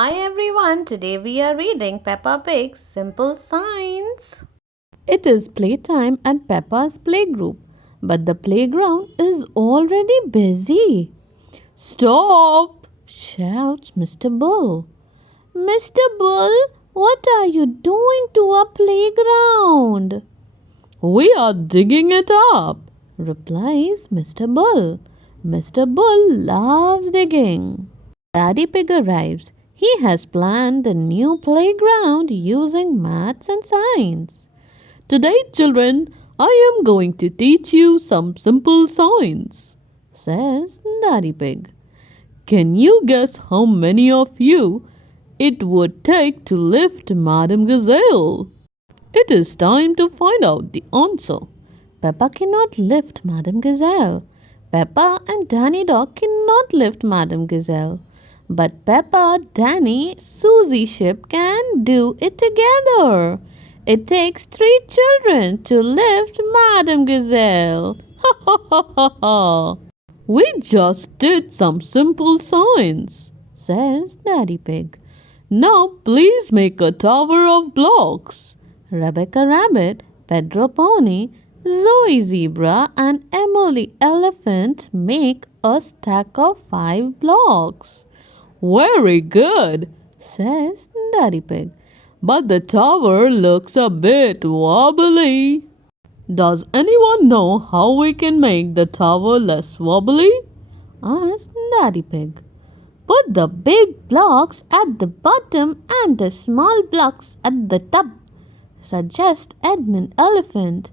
Hi everyone, today we are reading Peppa Pig's Simple Science. It is playtime at Peppa's playgroup, but the playground is already busy. Stop! Shouts Mr. Bull. Mr. Bull, what are you doing to our playground? We are digging it up, replies Mr. Bull. Mr. Bull loves digging. Daddy Pig arrives. He has planned the new playground using maths and science. Today, children, I am going to teach you some simple science, says Daddy Pig. Can you guess how many of you it would take to lift Madame Gazelle? It is time to find out the answer. Peppa cannot lift Madame Gazelle. Peppa and Danny Dog cannot lift Madame Gazelle. But Peppa, Danny, Susie Ship can do it together. It takes 3 children to lift Madame Gazelle. Ha ha ha ha ha. We just did some simple science, says Daddy Pig. Now please make a tower of blocks. Rebecca Rabbit, Pedro Pony, Zoe Zebra and Emily Elephant make a stack of 5 blocks. Very good, says Daddy Pig. But the tower looks a bit wobbly. Does anyone know how we can make the tower less wobbly? Asked Daddy Pig. Put the big blocks at the bottom and the small blocks at the top, suggests Edmund Elephant.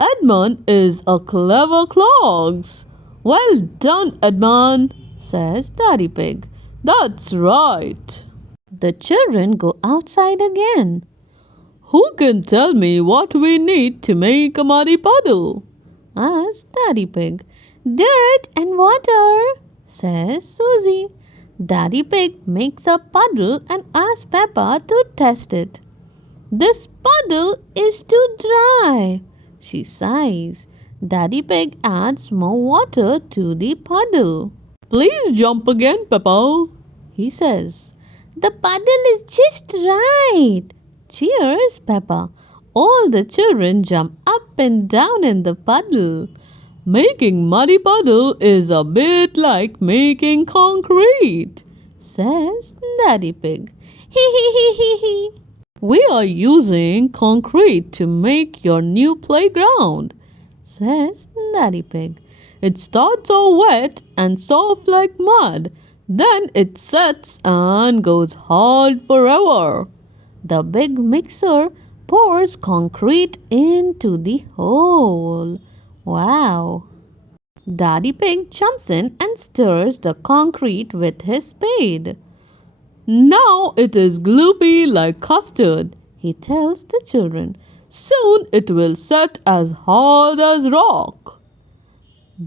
Edmund is a clever clogs. Well done, Edmund, says Daddy Pig. That's right. The children go outside again. Who can tell me what we need to make a muddy puddle? Asks Daddy Pig. Dirt and water, says Susie. Daddy Pig makes a puddle and asks Peppa to test it. This puddle is too dry, she sighs. Daddy Pig adds more water to the puddle. Please jump again, Peppa, he says. The puddle is just right, cheers Peppa. All the children jump up and down in the puddle. Making muddy puddle is a bit like making concrete, says Daddy Pig. Hee hee hee hee hee. We are using concrete to make your new playground, says Daddy Pig. It starts all wet and soft like mud. Then it sets and goes hard forever. The big mixer pours concrete into the hole. Wow! Daddy Pig jumps in and stirs the concrete with his spade. Now it is gloopy like custard, he tells the children. Soon it will set as hard as rock.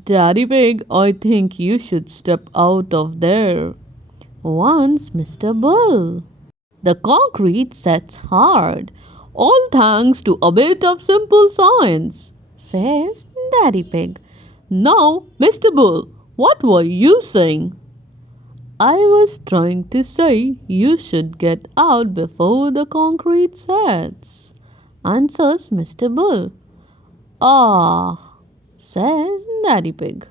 Daddy Pig, I think you should step out of there, warns Mr. Bull. The concrete sets hard, all thanks to a bit of simple science, says Daddy Pig. Now, Mr. Bull, what were you saying? I was trying to say you should get out before the concrete sets, answers Mr. Bull. Ah, says Daddy Pig.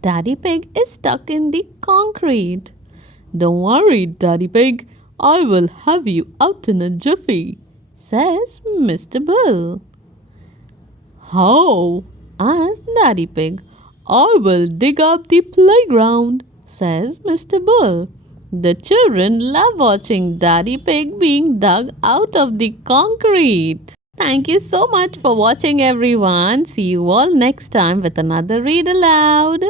Daddy Pig is stuck in the concrete. Don't worry, Daddy Pig. I will have you out in a jiffy, says Mr. Bull. How? Asked Daddy Pig. I will dig up the playground, says Mr. Bull. The children love watching Daddy Pig being dug out of the concrete. Thank you so much for watching, everyone. See you all next time with another read aloud.